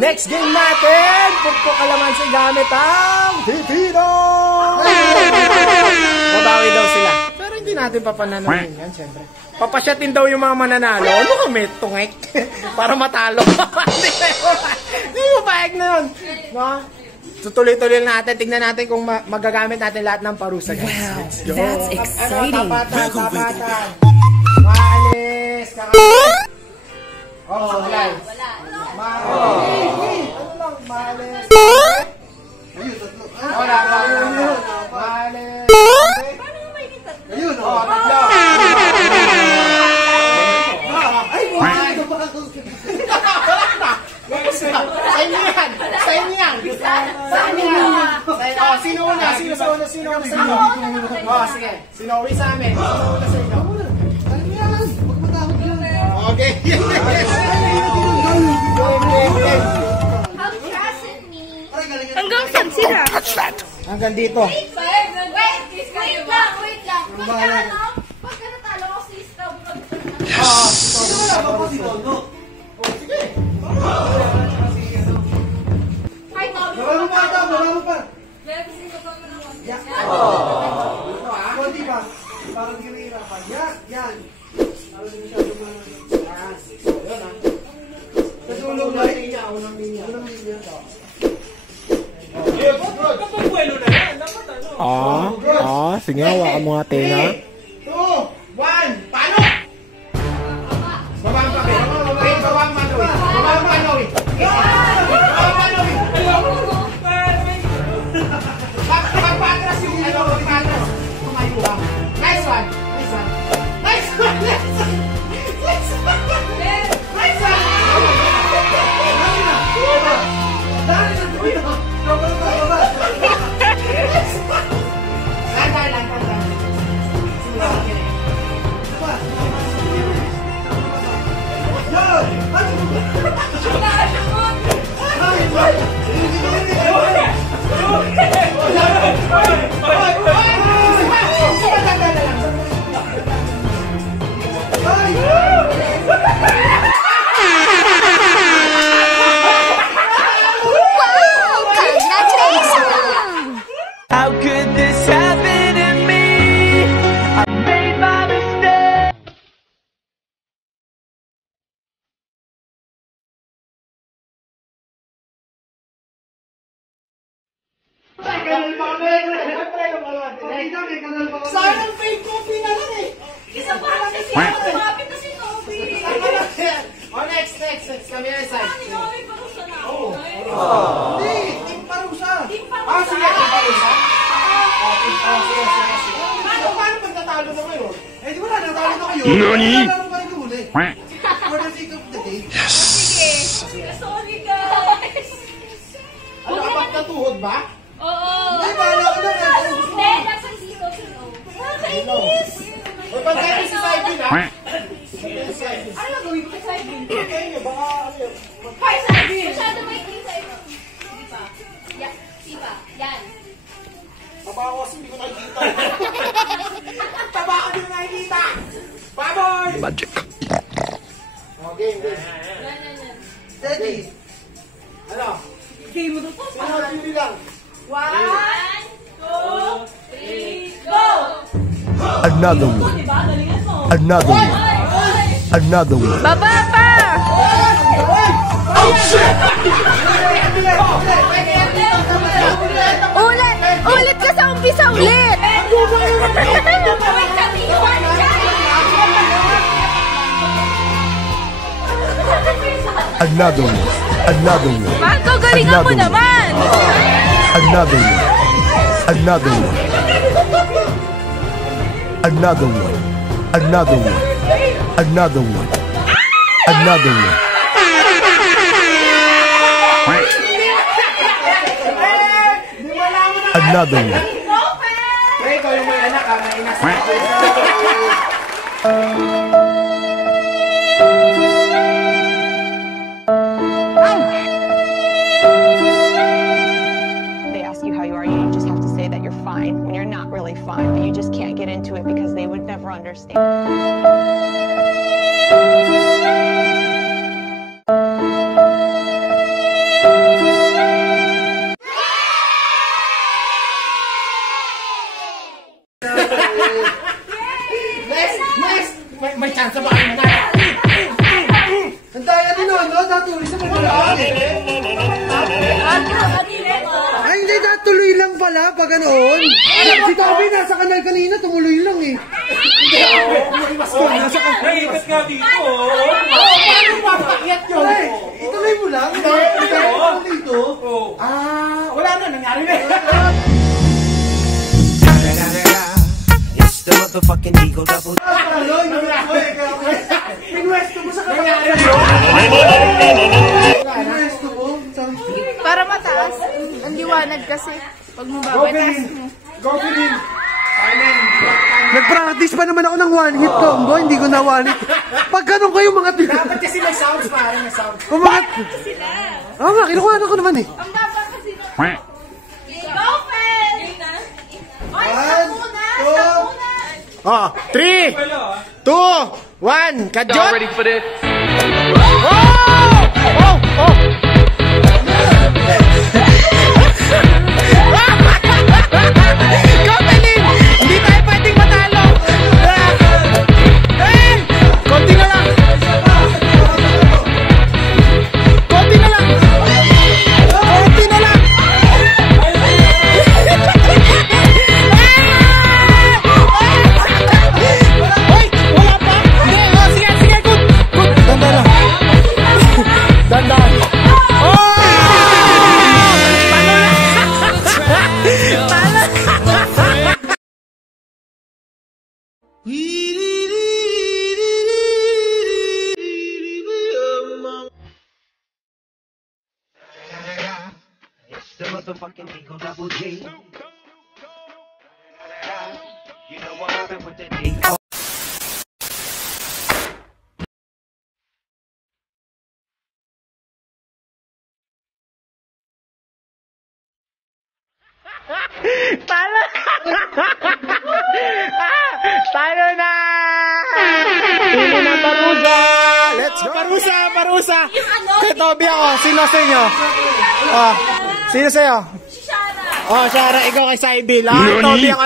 Next game natin, pukpok kalamansi gamit ang Titino! Mabawi daw sila. Pero hindi natin papananayin yan, siyempre. Papasyatin daw yung mga mananalo. Ano kami? Tungek? Para matalo. Hindi mo paeg na yun. No? Tutuloy-tuloy natin. Tignan natin kung magagamit natin lahat ng parusa. Guys. Wow, that's exciting. Tapatan. Maalis. Oh, guys. Maalis. Ano lang? Maalis. Wala. Maalis. Ayun, oh. Tatlo. Sa inyo yan. Sino una? Oh, sige. Sino uwi sa amin? Sino una sa inyo? Okay. Hanggang saan sila? Hanggang dito. Wait lang. Pagka natalo ko si Stop. Hi, Tommy. Marami pa. Konti pa. Parang ginahirapan. Yan. Parang masyado mo. Sa dulo na linya. Unang linya. Sige, hawakan mo nga tenga. 3, 2, 1, palo! Babang papi. Babang manoy. Pagpatras yung pagpatras. Kumayo lang. Nice one. How could this happen to me? I made my mistake. Sayang fake coffee na lang eh. Isa pa lang kasi ako. Mapit na si Tommy. Oh, next. Kami na side. Ani, Tommy, parusa na ako. Hindi, team parusa. Sige, team parusa. Sige. Paano pag natalo na kayo? Eh, di wala, natalo na kayo. Nani? Natalo pa rin huli. For the sake of the day. Sige. Sorry, guys. Ano, apat na tuhod ba? Oo. Hindi, bahala ka lang. Hindi, dapat dito. Nakakainis. O, pagkain si Saibin, ha? Ano gawin ko kay Saibin? Okay, baka ano yun. Hi, Saibin! Masyado may kita ito. Sipa. Yan. Taba ako kasi hindi ko nakikita. Taba ako hindi ko nakikita. Baboy! Magic. Okay. Yan. Steady. Ano? Game mo to. Hindi lang. 1, 2, 3, go! Another one. Another one. Another one. Baba pa! Oh shit! Ulit ka sa umpisa ulit! Another one. Another one. Marco, galingan mo naman! Another one. Another one. Another one. Another one. Another one. Another one. Another one. Hey, ikaw yung may anak, ha? May inas. They ask you how you are, you just have to say that you're fine when you're not really fine, but you just can't get into it because they would never understand. Ay, hindi na. Tuloy lang pala pag ganoon. Si Toby nasa kanal kanina. Tumuloy lang eh. Nasa kanal. Naiipas nga dito. Paano papakyat yun? Ituloy mo lang. Dito. Wala na. Nangyari na. It's the motherfucking Eagle Double. Pinwesto mo sa kanal. Pinwesto mo? Para mataas. Ang liwanag kasi. Pag mababatas mo. Go, Pilin! Nag-practice pa naman ako ng one hit combo, hindi ko na one hit. Pag ganun kayo mga tila. Dapat kasi may sounds, pare, may sounds. Umangat! Oo nga, kinukuha na ko naman eh. Ang baba kasi na. Go, Fel! 3, 2, 1, kadjot! Ready for this? Go, Pilin! Hindi tayo pwedeng matalo! Konti na lang! Konti na lang! Konti na lang! Hoy! Wala pa! Hindi! Sige, sige! Good! Good! Dandan lang! Dandan! Oh! Talo na! Talo! It's the motherfucking Eagle Double G. You know what happened with the D. Talo! Talo na! Talo na parusa! Let's go! Parusa! Parusa! Kay Toby ako. Sino sa inyo? Oh, sino sa'yo? Si Shara. Oh, Shara. Ikaw kay Saibil. Toby ako.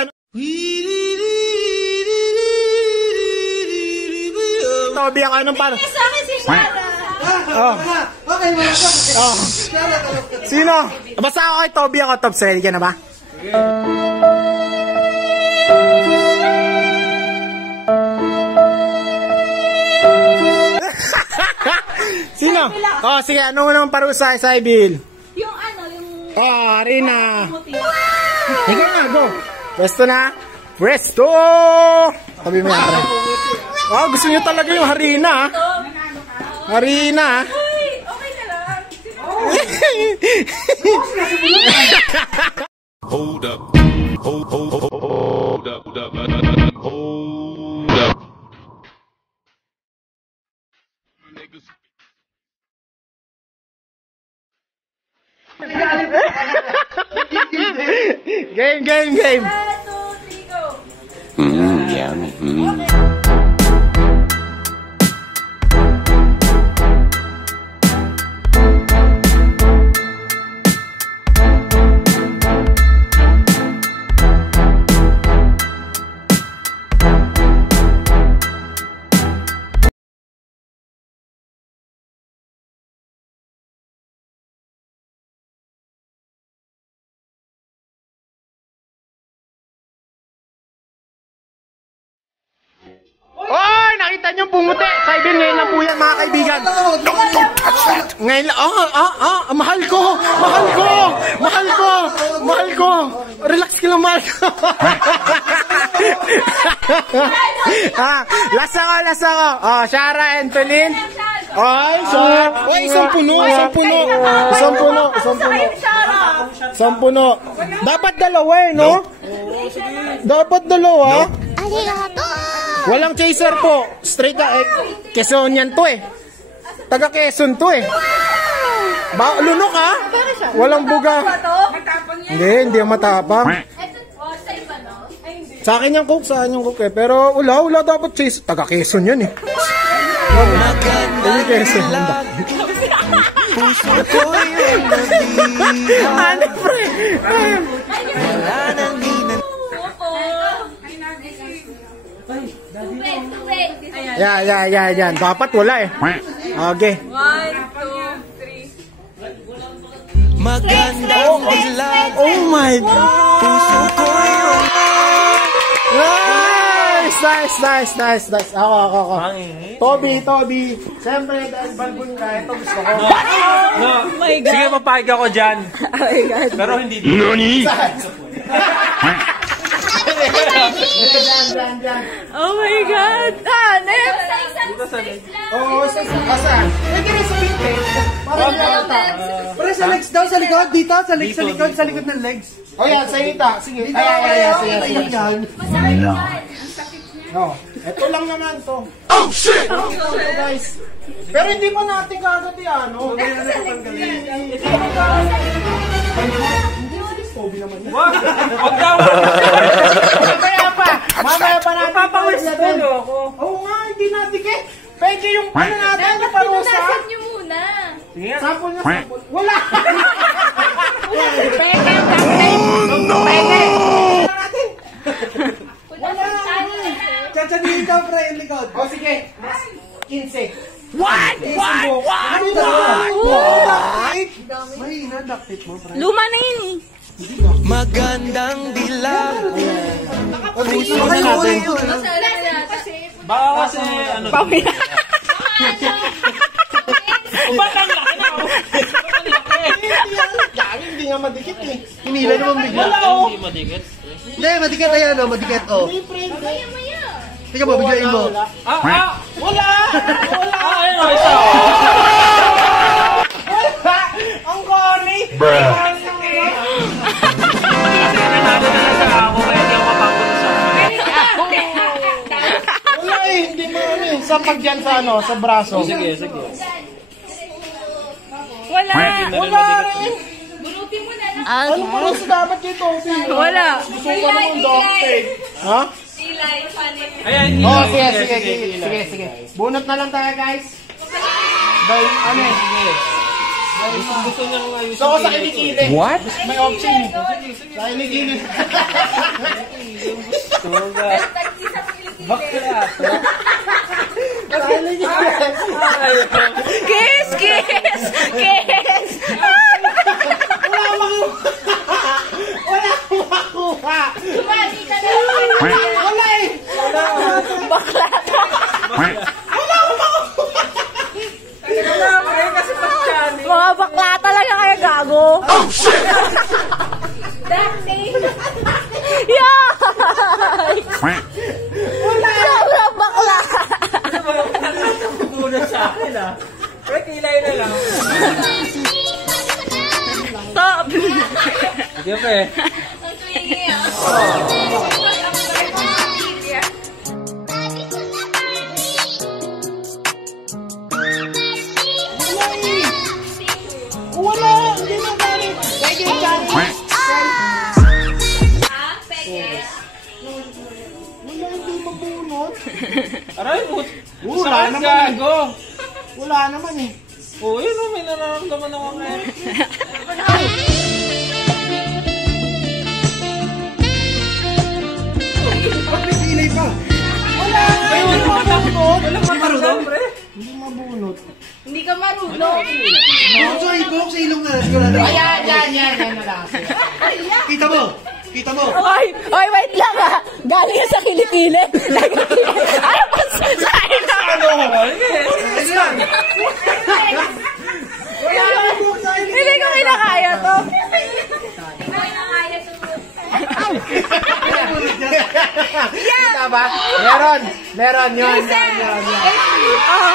Toby ako. Anong paano? Sa akin si Shara. Oh. Oh. Sino? Basta ako kay Toby ako. Tops, ready ka na ba? Sino? Oh, sige. Ano naman parusa kay Saibil? Yung ano, yung... Oh, Harina. Ikaw na, go. Presto na. Presto! Tabi mo yan, pre. Oh, gusto niyo talaga yung Harina. Harina. Uy, okay na lang. Hold up. Hold up. Hold up. Hold up. Niggas. Game, game, game. 1, 2, 3, go. Yummy. Oh, nakita niyo bumuti. Saibil, ngayon lang po yan, mga kaibigan. Ngayon lang. Mahal ko. Mahal ko. Mahal ko. Mahal ko. Relax ka lang, mahal ko. Lasa ko, lasa ko. Oh, Shara and Pelin. Ay, Shara. Ay, isang puno, isang puno. Isang puno, isang puno. Isang puno. Dapat dalawa eh, no? Dapat dalawa. Walang chaser po. Straight na. Quezon yan to eh. Taga Quezon to eh. Lunok ha? Walang buga. Hindi, hindi yung matapang. Sa akin yung cook, sa akin yung cook eh. Pero wala dapat chaser. Taga Quezon yan eh. Taga Quezon. Puso ko yung nabili. Ano pre? Wala nang hinan. Yan. Dapat wala eh. Okay. 1, 2, 3. Magandang dilag. Oh my God! Puso ko yung Nice. Ako. Toby. Siyempre, dahil balbon ka, ito gusto ko. No. Sige, papayag ako dyan. Oh my God. Pero hindi dito. NANI? Diyan. Oh my God. Next. Oo, sa saan? Pwede rin sa likod. Parang yata. Pero sa legs daw, sa likod, dito, sa likod ng legs. O yan, sa hita. Sige. Sige. No. No, ito lang naman to. Oh shit! Guys. Pero hindi pa natin kagad yan, no? Hindi naman. Wag daw. Mamaya pa natin. Papawis na ako. Oo nga, hindi natin eh. Pwede yung ano natin, yung parusa. Pinunasan niyo muna. Sample na sample. Wala! Chacha dito, pre, yung likod. O sige, 15. What? Mahina, duct tape mo, pre. Luma na yun eh. magandang dilag. Puso na natin. Baka kasi ano. Pamina. Ba't ang laki na ako? Hindi nga madikit eh. Hinila naman bigla. Hindi madikit. Hindi, madikit ayan, oh, madikit, oh. Tika mo, biglain mo. Wala! Ayun o, isa. Ang goni! Kasi nanalo na lang sa ako, kaya hindi ako mapagod sa akin. Wala eh, hindi mo ano eh. Sapag dyan sa ano, sa braso. Sige. Wala. Wala rin! Ah, Ano pa rin sa dapat dito? wala. Gusto ko naman doctor. Ha? Ayan, Oh, sige. Bunot na lang tayo, guys. Dahil, ano eh. gusto niya nga ayusin. Gusto ko sa kilikili. What? May option eh. Sa kilikili. Bakla. Sa kilikili. Kiss. Wala akong makuha. Wala eh. Bakla to. Mga bakla talaga kayo, gago. Oh, shit! Yeah! Sobrang bakla. Muna sa akin ah. Pero kilay na lang. Stop! Sige pre. Wala. Hindi na galing. Pwede yung galing. Wala, hindi mabunot. Aray, Wala saan naman gago? Wala naman eh. Oo, yun o, may nararamdaman ako ngayon. Bakit ilay pa? Wala. Ay, wala marunong, pre. Hindi mabunot. Hindi ka marunong. Buhok sa ilong na. Sigurado. Yan na lang. Kita mo. Oy, wait lang ha. Galing yan sa kilikili. Ay, pasasahin na. Hindi ko kinakaya to. Kita ba? Meron yun. Oh,